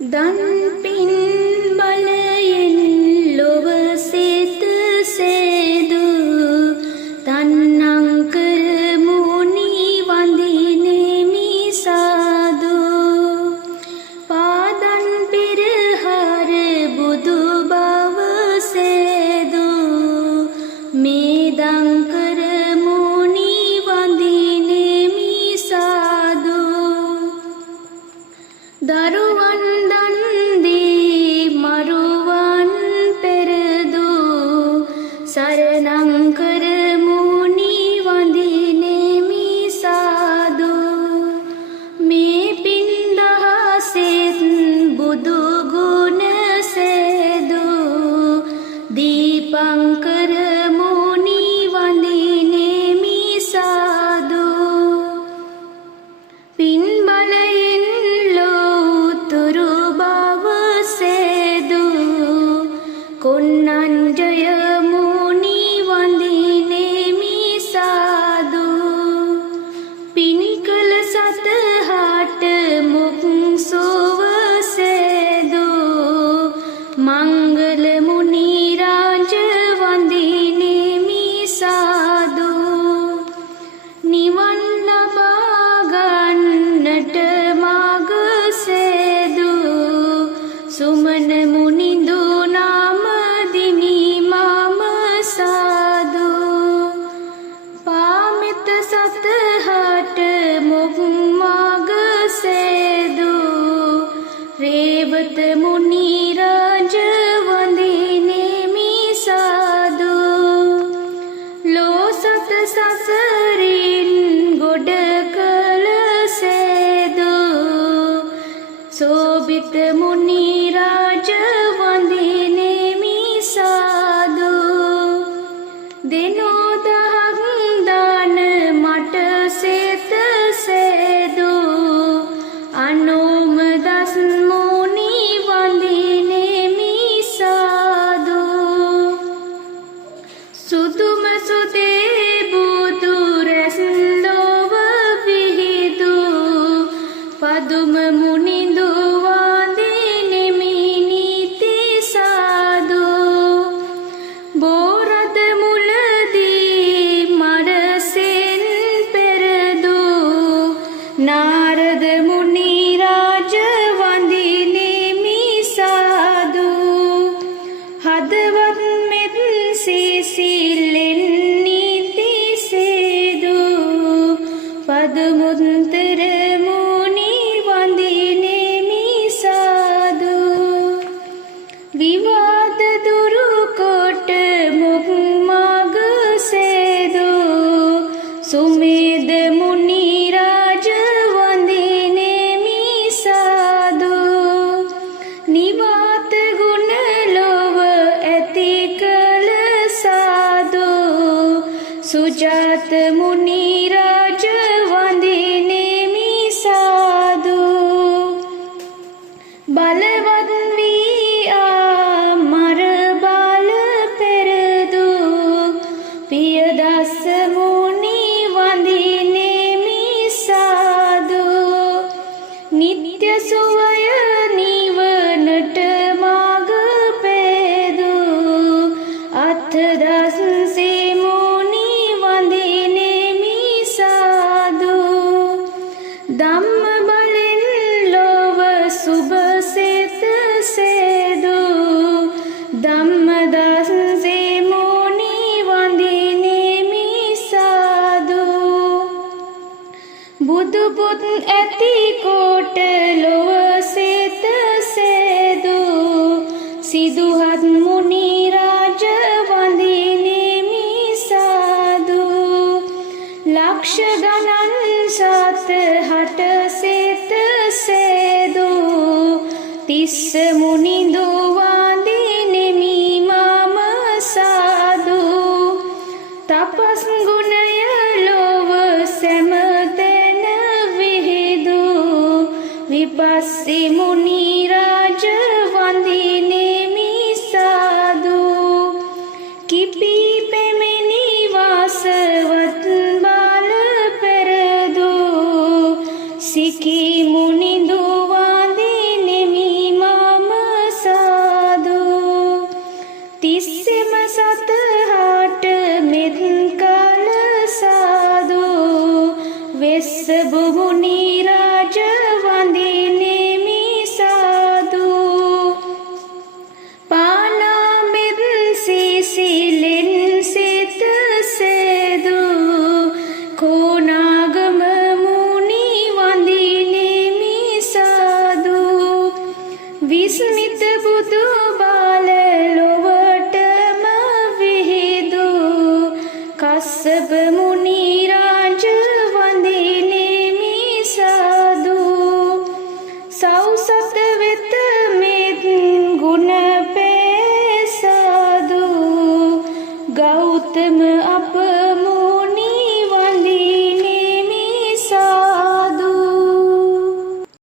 දන් පින් බලයෙන් ලොව සෙත සේදු තන්නං කරමු නිවඳිනෙමි සාදු පාදන් පෙරහර බුදු බව සේදු මේදං කරමු නිවඳිනෙමි සාදු දරුවන් සරණං කරමු නිවඳිනෙමි සාදු මේ පින් දහසෙත් බුදු ගුණ සේදු දීපං කරමු නිවඳිනෙමි සාදු පින් බලයෙන් ලෝතුරු බව සේදු කොන්නංජය मंगल मुनि राज वंदिनेमि साधु निवन लबा गन्नट माग सेदु सुमन मुनिंदु नाम दिनि मम साधु पामित सत हट मुख माग सेदु रेवत मुनि සසරින් ගොඩ කළ සේදු සෝබිත මුනි රාජ වඳිනෙමි සාදු දෙනෝ දහක් දාන මට සෙත සේදු අනෝම දස් මුනි වඳිනෙමි සාදු සුදුම සුදේ පදුම මුනිඳු වඳිනෙමි නීති සාදු බෝරද මුලදී මරසෙන් පෙරදු නාරද මුනි රාජ වඳිනෙමි සාදු හදවත් මෙත් සිසිලෙන් නීති සේදු පදමුත්තර විවාද දුරු කොට මුක් මග සේදු සුමේද මුනි රාජ වඳිනෙමි සාදු නිවාත ගුණ ලොව ඇති කළ සාදු සුජාත මුනි රාජ වඳිනෙමි සාදු බලවත් පියදස්ස මුනි වඳිනෙමි සාදු නිත්‍ය සුවය නිවනට මඟ පෙදු අත්දස් මුනි වඳිනෙමි සාදු ධම්ම බලෙන් ලොව සුභ සෙත සේදු ධම්මදස් බුදු පුත් ඇති කොට ලොව සෙත සේදු සිදුහත් මුනි රාජ වඳිනෙමි සාදු ලක්ෂ ගණන් සත හට සෙත සේදු තිස්ස මුනිඳු වඳිනෙමි මම සාදු තපස් ගුණය ලොව සැම විපස්සී මුනි රාජ වඳිනෙමි සාදු කිපි පෙමිනි වාසවත් බාල පෙරදු සිකි මුනිඳු වඳිනෙමි सत